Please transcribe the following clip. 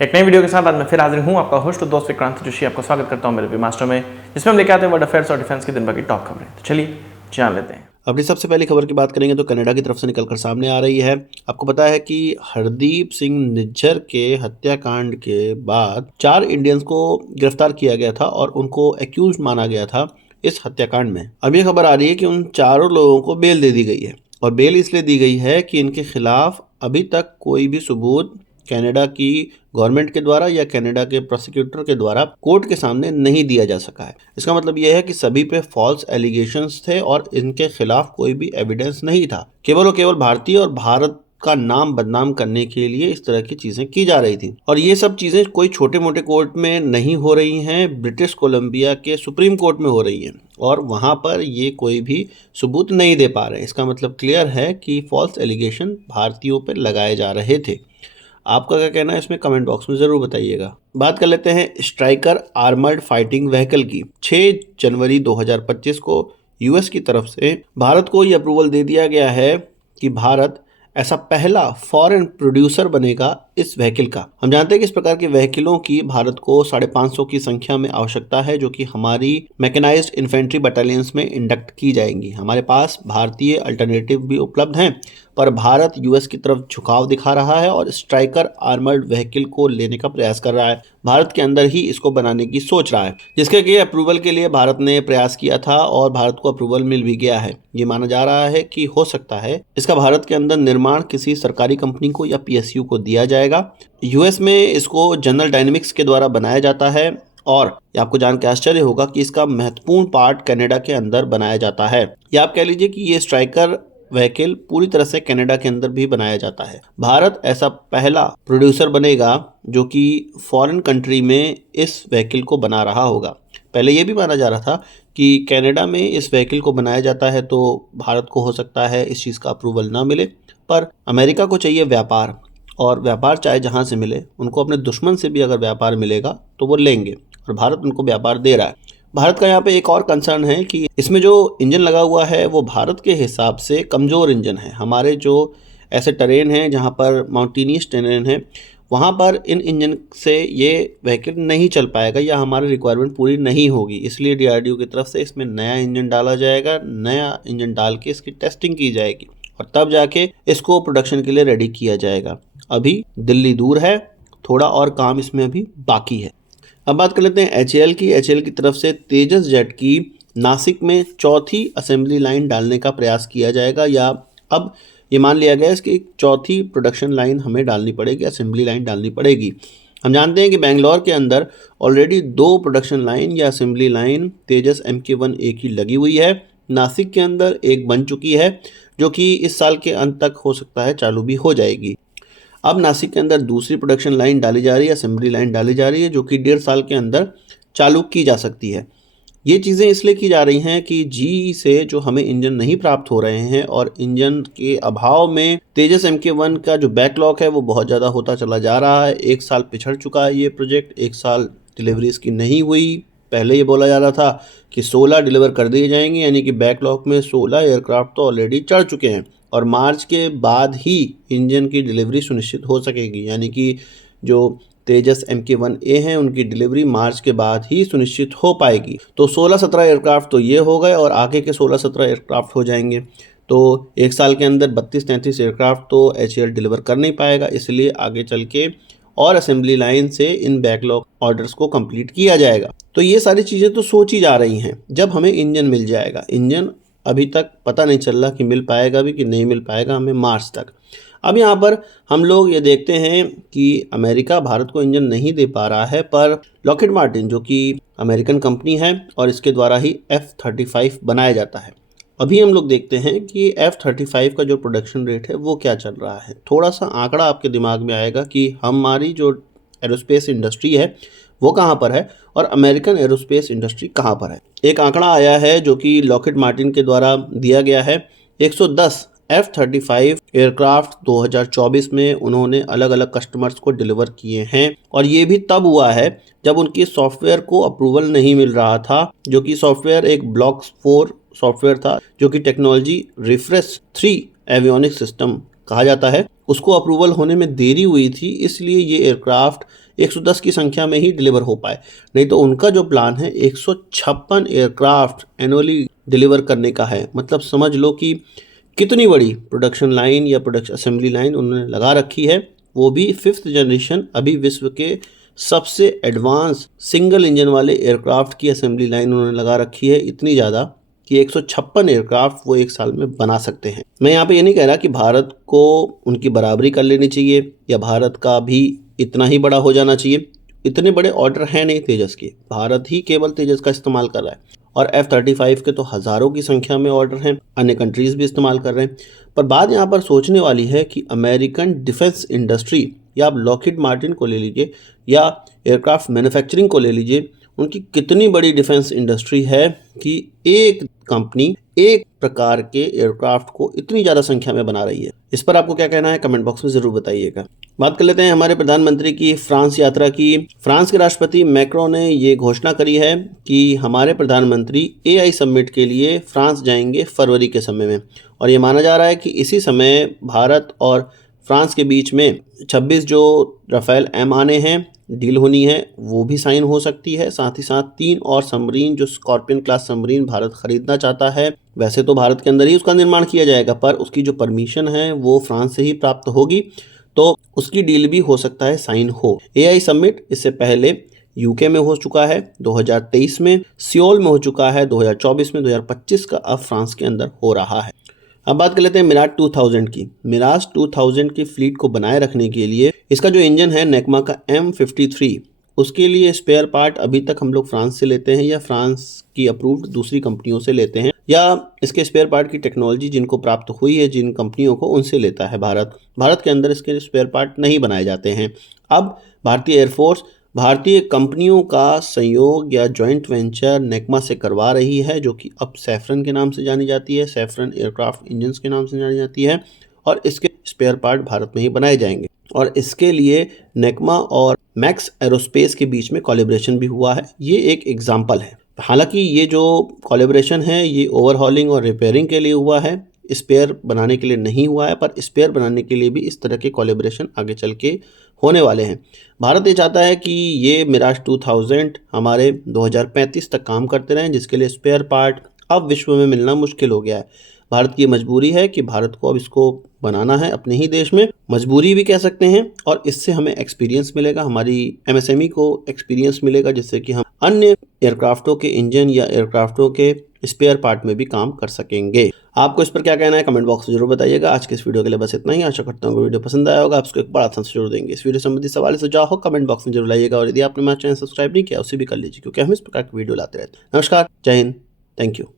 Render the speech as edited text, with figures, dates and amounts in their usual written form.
एक नई वीडियो के साथ आज मैं फिर हाजिर हूँ, आपका होस्ट और दोस्त विक्रांत जोशी। आपको स्वागत करता हूँ मेरे वी मास्टर में, जिसमें हम लेके आते हैं वर्ल्ड अफेयर्स और डिफेंस की दिन भर की टॉप खबरें। तो चलिए जान लेते हैं। अपनी सबसे पहली खबर की बात करेंगे तो कनाडा की तरफ से निकलकर सामने आ रही है। आपको पता है कि हरदीप सिंह निज्जर के हत्याकांड के बाद 4 इंडियंस को गिरफ्तार किया गया था और उनको एक्यूज माना गया था इस हत्याकांड में। अब ये खबर आ रही है कि उन चारों लोगों को बेल दे दी गई है और बेल इसलिए दी गई है कि इनके खिलाफ अभी तक कोई भी सबूत कनाडा की गवर्नमेंट के द्वारा या कनाडा के प्रोसिक्यूटर के द्वारा कोर्ट के सामने नहीं दिया जा सका है। इसका मतलब यह है कि सभी पे फॉल्स एलिगेशंस थे और इनके खिलाफ कोई भी एविडेंस नहीं था। केवल और केवल भारतीय और भारत का नाम बदनाम करने के लिए इस तरह की चीजें की जा रही थी और ये सब चीजें कोई छोटे मोटे कोर्ट में नहीं हो रही हैं, ब्रिटिश कोलंबिया के सुप्रीम कोर्ट में हो रही हैं और वहां पर ये कोई भी सबूत नहीं दे पा रहे। इसका मतलब क्लियर है कि फॉल्स एलिगेशन भारतीयों पर लगाए जा रहे थे। आपका क्या कहना है इसमें कमेंट बॉक्स में ज़रूर बताइएगा। बात कर लेते हैं स्ट्राइकर आर्मर्ड फाइटिंग व्हीकल की। 6 जनवरी 2025 को यूएस की तरफ से भारत को यह अप्रूवल दे दिया गया है कि भारत ऐसा पहला फॉरेन प्रोड्यूसर बनेगा इस व्हीकल का। हम जानते हैं कि इस प्रकार के व्हीकलों की भारत को 550 की संख्या में आवश्यकता है, जो कि हमारी मैकेनाइज्ड इन्फेंट्री बटालियंस में इंडक्ट की जाएंगी। हमारे पास भारतीय अल्टरनेटिव भी उपलब्ध हैं, पर भारत यूएस की तरफ झुकाव दिखा रहा है और स्ट्राइकर आर्मर्ड व्हीकल को लेने का प्रयास कर रहा है। भारत के अंदर ही इसको बनाने की सोच रहा है, जिसके लिए अप्रूवल के लिए भारत ने प्रयास किया था और भारत को अप्रूवल मिल भी गया है। ये माना जा रहा है कि हो सकता है इसका भारत के अंदर निर्माण किसी सरकारी कंपनी को या पीएसयू को दिया जाएगा। यूएस में इसको जनरल डायनेमिक्स के द्वारा बनाया जाता है और आपको जान के आश्चर्य होगा कि इसका महत्वपूर्ण पार्ट कनाडा के अंदर बनाया जाता है, या आप कह लीजिए कि ये स्ट्राइकर व्हीकल पूरी तरह से कनाडा के अंदर भी बनाया जाता है। भारत ऐसा पहला प्रोड्यूसर बनेगा जो कि फॉरेन कंट्री में इस व्हीकल को बना रहा होगा। पहले ये भी माना जा रहा था कि कनाडा में इस व्हीकल को बनाया जाता है तो भारत को हो सकता है इस चीज़ का अप्रूवल ना मिले, पर अमेरिका को चाहिए व्यापार, और व्यापार चाहे जहाँ से मिले, उनको अपने दुश्मन से भी अगर व्यापार मिलेगा तो वो लेंगे और भारत उनको व्यापार दे रहा है। भारत का यहाँ पे एक और कंसर्न है कि इसमें जो इंजन लगा हुआ है वो भारत के हिसाब से कमज़ोर इंजन है। हमारे जो ऐसे टेरेन हैं जहाँ पर माउंटेनियस टेरेन है, वहाँ पर इन इंजन से ये व्हीकल नहीं चल पाएगा या हमारी रिक्वायरमेंट पूरी नहीं होगी। इसलिए डीआरडीओ की तरफ से इसमें नया इंजन डाला जाएगा, नया इंजन डाल के इसकी टेस्टिंग की जाएगी और तब जाके इसको प्रोडक्शन के लिए रेडी किया जाएगा। अभी दिल्ली दूर है, थोड़ा और काम इसमें अभी बाकी है। अब बात कर लेते हैं एचएएल की। एचएएल की तरफ से तेजस जेट की नासिक में चौथी असेंबली लाइन डालने का प्रयास किया जाएगा, या अब ये मान लिया गया है कि चौथी प्रोडक्शन लाइन हमें डालनी पड़ेगी, असेंबली लाइन डालनी पड़ेगी। हम जानते हैं कि बेंगलोर के अंदर ऑलरेडी 2 प्रोडक्शन लाइन या असेंबली लाइन तेजस MK1A की लगी हुई है। नासिक के अंदर एक बन चुकी है जो कि इस साल के अंत तक हो सकता है चालू भी हो जाएगी। अब नासिक के अंदर दूसरी प्रोडक्शन लाइन डाली जा रही है, असेंबली लाइन डाली जा रही है, जो कि 1.5 साल के अंदर चालू की जा सकती है। ये चीज़ें इसलिए की जा रही हैं कि जीई से जो हमें इंजन नहीं प्राप्त हो रहे हैं और इंजन के अभाव में तेजस MK1 का जो बैकलॉग है वो बहुत ज़्यादा होता चला जा रहा है। 1 साल पिछड़ चुका है ये प्रोजेक्ट, 1 साल डिलीवरी इसकी नहीं हुई। पहले ये बोला जा रहा था कि 16 डिलीवर कर दिए जाएंगे, यानी कि बैकलॉग में 16 एयरक्राफ्ट तो ऑलरेडी चढ़ चुके हैं और मार्च के बाद ही इंजन की डिलीवरी सुनिश्चित हो सकेगी। यानी कि जो तेजस MK1A हैं उनकी डिलीवरी मार्च के बाद ही सुनिश्चित हो पाएगी। तो 16-17 एयरक्राफ्ट तो ये हो गए और आगे के 16-17 एयरक्राफ्ट हो जाएंगे। तो 1 साल के अंदर 32-33 एयरक्राफ्ट तो एचएएल डिलीवर कर नहीं पाएगा, इसलिए आगे चल के और असेंबली लाइन से इन बैकलॉग ऑर्डर्स को कंप्लीट किया जाएगा। तो ये सारी चीज़ें तो सोची जा रही हैं जब हमें इंजन मिल जाएगा। इंजन अभी तक पता नहीं चल रहा कि मिल पाएगा भी कि नहीं मिल पाएगा हमें मार्च तक। अब यहाँ पर हम लोग ये देखते हैं कि अमेरिका भारत को इंजन नहीं दे पा रहा है, पर लॉकहीड मार्टिन जो कि अमेरिकन कंपनी है और इसके द्वारा ही F-35 बनाया जाता है। अभी हम लोग देखते हैं कि F-35 का जो प्रोडक्शन रेट है वो क्या चल रहा है। थोड़ा सा आंकड़ा आपके दिमाग में आएगा कि हमारी जो एरोस्पेस इंडस्ट्री है वो कहाँ पर है और अमेरिकन एरोस्पेस इंडस्ट्री कहाँ पर है। एक आंकड़ा आया है जो कि लॉकहीड मार्टिन के द्वारा दिया गया है। 110 F-35 एयरक्राफ्ट 2024 में उन्होंने अलग अलग कस्टमर्स को डिलीवर किए हैं और ये भी तब हुआ है जब उनकी सॉफ्टवेयर को अप्रूवल नहीं मिल रहा था, जो कि सॉफ्टवेयर एक ब्लॉक 4 सॉफ्टवेयर था जो कि टेक्नोलॉजी रिफ्रेश 3 एवियोनिक्स सिस्टम कहा जाता है उसको अप्रूवल होने में देरी हुई थी, इसलिए ये एयरक्राफ्ट 110 की संख्या में ही डिलीवर हो पाए। नहीं तो उनका जो प्लान है 156 एयरक्राफ्ट एनुअली डिलीवर करने का है। मतलब समझ लो कि कितनी बड़ी प्रोडक्शन लाइन या प्रोडक्शन असेंबली लाइन उन्होंने लगा रखी है, वो भी 5th जनरेशन, अभी विश्व के सबसे एडवांस सिंगल इंजन वाले एयरक्राफ्ट की असेंबली लाइन उन्होंने लगा रखी है, इतनी ज़्यादा कि 156 एयरक्राफ्ट वो एक साल में बना सकते हैं। मैं यहाँ पे ये नहीं कह रहा कि भारत को उनकी बराबरी कर लेनी चाहिए या भारत का भी इतना ही बड़ा हो जाना चाहिए। इतने बड़े ऑर्डर हैं नहीं तेजस के, भारत ही केवल तेजस का इस्तेमाल कर रहा है और F-35 के तो हज़ारों की संख्या में ऑर्डर हैं, अन्य कंट्रीज़ भी इस्तेमाल कर रहे हैं। पर बात यहाँ पर सोचने वाली है कि अमेरिकन डिफेंस इंडस्ट्री, या आप लॉकहीड मार्टिन को ले लीजिए या एयरक्राफ्ट मैन्युफैक्चरिंग को ले लीजिए, उनकी कितनी बड़ी डिफेंस इंडस्ट्री है कि एक कंपनी एक प्रकार के एयरक्राफ्ट को इतनी ज़्यादा संख्या में बना रही है। इस पर आपको क्या कहना है कमेंट बॉक्स में ज़रूर बताइएगा। बात कर लेते हैं हमारे प्रधानमंत्री की फ्रांस यात्रा की। फ्रांस के राष्ट्रपति मैक्रोन ने ये घोषणा करी है कि हमारे प्रधानमंत्री AI समिट के लिए फ्रांस जाएंगे फरवरी के समय में, और ये माना जा रहा है कि इसी समय भारत और फ्रांस के बीच में 26 जो राफेल M आने हैं डील होनी है वो भी साइन हो सकती है। साथ ही साथ 3 और सबमरीन जो स्कॉर्पियन क्लास सबमरीन भारत खरीदना चाहता है, वैसे तो भारत के अंदर ही उसका निर्माण किया जाएगा, पर उसकी जो परमिशन है वो फ्रांस से ही प्राप्त होगी, तो उसकी डील भी हो सकता है साइन हो। AI समिट इससे पहले UK में हो चुका है 2023 में, सियोल में हो चुका है 2024 में, 2025 का अब फ्रांस के अंदर हो रहा है। अब बात कर लेते हैं मिराज 2000 की। मिराज 2000 की फ्लीट को बनाए रखने के लिए इसका जो इंजन है नेकमा का M53, उसके लिए स्पेयर पार्ट अभी तक हम लोग फ्रांस से लेते हैं या फ्रांस की अप्रूव्ड दूसरी कंपनियों से लेते हैं, या इसके स्पेयर पार्ट की टेक्नोलॉजी जिनको प्राप्त हुई है जिन कंपनियों को, उनसे लेता है भारत के अंदर इसके स्पेयर पार्ट नहीं बनाए जाते हैं। अब भारतीय एयरफोर्स भारतीय कंपनियों का संयोग या जॉइंट वेंचर नेकमा से करवा रही है, जो कि अब सैफरन के नाम से जानी जाती है, सैफरन एयरक्राफ्ट इंजन्स के नाम से जानी जाती है, और इसके स्पेयर पार्ट भारत में ही बनाए जाएंगे। और इसके लिए नेकमा और मैक्स एरोस्पेस के बीच में कोलैबोरेशन भी हुआ है। ये एक एग्जाम्पल है। हालांकि ये जो कोलैबोरेशन है ये ओवरहॉलिंग और रिपेयरिंग के लिए हुआ है, स्पेयर बनाने के लिए नहीं हुआ है, पर स्पेयर बनाने के लिए भी इस तरह के कोलैबोरेशन आगे चल के होने वाले हैं। भारत ये चाहता है कि ये मिराज 2000 हमारे 2035 तक काम करते रहें, जिसके लिए स्पेयर पार्ट अब विश्व में मिलना मुश्किल हो गया है। भारत की मजबूरी है कि भारत को अब इसको बनाना है अपने ही देश में, मजबूरी भी कह सकते हैं, और इससे हमें एक्सपीरियंस मिलेगा, हमारी MSME को एक्सपीरियंस मिलेगा, जिससे कि हम अन्य एयरक्राफ्टों के इंजन या एयरक्राफ्टों के स्पेयर पार्ट में भी काम कर सकेंगे। आपको इस पर क्या कहना है कमेंट बॉक्स में जरूर बताइएगा। आज के इस वीडियो के लिए बस इतना ही। आशा करता हूँ वीडियो पसंद आया होगा, आपको एक बड़ा thumbs जरूर देंगे। इस वीडियो संबंधी सवाल सुझाव हो कमेंट बॉक्स में जरूर लाइएगा, और यदि आपने हमारा चैनल सब्सक्राइब नहीं किया उसे भी कर लीजिए, क्योंकि हम इस प्रकार की वीडियो लाते रहते हैं। नमस्कार, जय हिंद, थैंक यू।